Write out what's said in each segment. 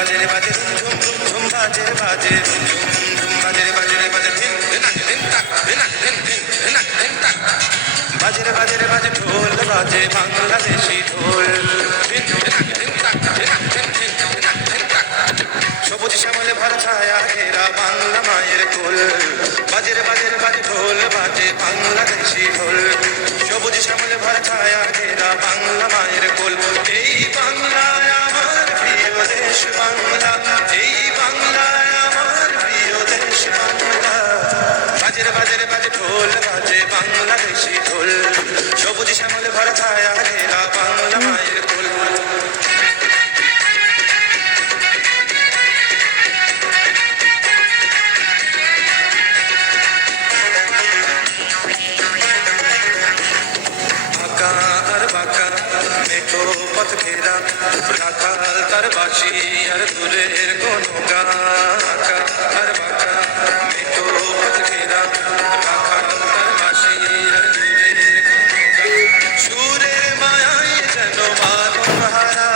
বাজে রে বাজে ঝুম ঝুম ঝুম বাজে রে বাজে ঝুম ঝুম ঝুম বাজে রে বাজে রে বাজে ধিন ধিনাক ধিন তাক ধিনাক ধিন ধিন ধিনাক ধিন তাক বাজে রে বাজে ঢোল বাজে বাংলাদেশি ঢোল ধিন ধিনাক ধিন তাক ধিনাক ধিন ধিন ধিনাক ধিন তাক সবুজ শ্যামলে ভরা ছায়া ঘেরা বাংলা মায়ের কোল বাজে রে বাজে ঢোল বাজে বাংলাদেশি ঢোল সবুজ শ্যামলে ভরা ছায়া ঘেরা বাংলা মায়ের কোল এই বাংলায় আমার প্রিয় দেশ বাংলা এই বাংলায় আমার প্রিয় দেশ বাংলা বাজে ঢোল বাজে বাংলাদেশি ঢোল সবুজ শ্যামলে ভরা ছায়া ঘেরা বাংলা মায়ের কোল পথ ঘেরা রাখাল তার বাসি আর দূরের কোন গাকা আর বাঁকা মেটো পথ ঘেরা রাখাল তার বাসি আর দূরের সুরের মায়ায় যেন বাঁধন হারা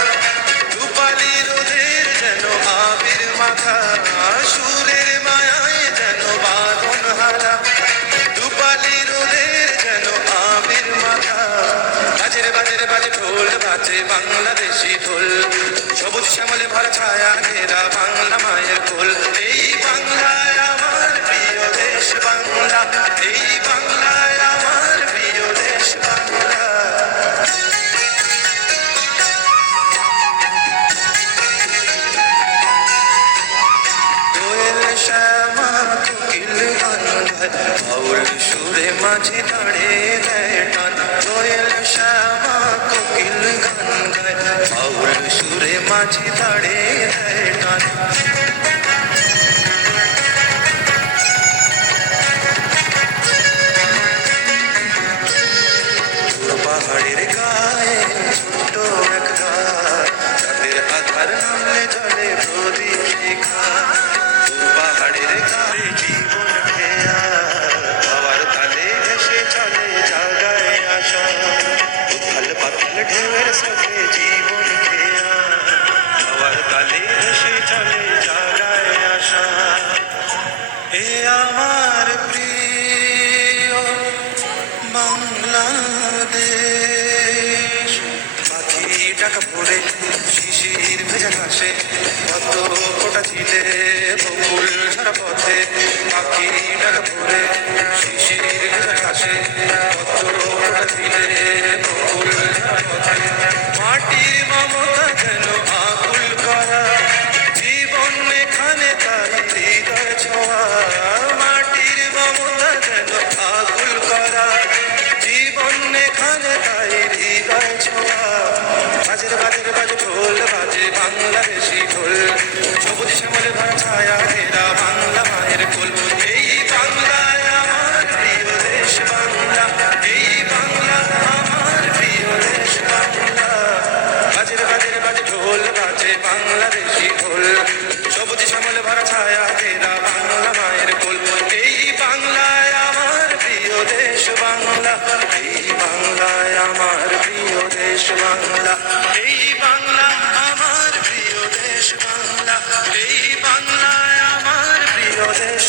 রূপালি রোদের যেন আবির মাথা সুরের মায়ায় যেন বাঁধন হারা রূপালি রোদের যেন আবির মাথা বাজে ঢোল বাজে বাংলাদেশি ঢোল সবুজ শ্যামলে ভরা ছায়া ঘেরা বাংলা মায়ের কোল এই বাংলায় আমার প্রিয় দেশ বাংলা এই বাংলায় আমার প্রিয় দেশ বাংলা দোয়েল শ্যামা কোকিল গান গায় বাউল সুরে মাঝে দাঁড়িয়ে দেয় টান দোয়েল শ্যামা কোকিল গান গায় বাউল সুরে মাঝে দাঁড়িয়ে দেয় টান পাহাড়ের গায়ে ছোট্ট এক ঘাট তাদের আধার নামলে চলে প্রদীপ শিখা পাহাড়ের গায়ে জীবন খেয়া হাওয়ার তালে ভেসে চলে জাগায় আশা উথাল পাথাল ঢেউয়ের সাথে জীবন খেয়া হাওয়ার তালে ভেসে চলে জাগায় আশা এ আমার প্রিয় বাংলাদেশ পাখি ডাকা পড়ে শিশির ভেজা ঘাসে কত ফোটা ঝিলে বকুল সারা পথে পাখি ডাকা পড়ে শিশির ভেজা ঘাসে কত ফোটা ঝিলে বকুল সারা পথে মাটির মমতা যেন আকুল করা জীবন এখানে তাই হৃদয় ছোঁয়া মাটির মমতা যেন আকুল করা জীবন এখানে তাই হৃদয় ছোঁয়া বাজে ঢোল বাজে বাংলাদেশি ঢোল সবুজ শ্যামলে ভরা ছায়া ঘেরা বাংলা মায়ের কোল এই বাংলায় আমার প্রিয় দেশ বাংলা এই বাংলা আমার প্রিয় দেশ বাংলা বাজে ঢোল বাজে বাংলাদেশি ঢোল সবুজ শ্যামলে ভরা ছায়া ঘেরা বাংলা মায়ের কোল এই বাংলায় আমার প্রিয় দেশ বাংলা এই বাংলায় আমার প্রিয় দেশ বাংলা এই বাংলা আমার প্রিয় দেশ বাংলা এই বাংলায় আমার প্রিয় দেশ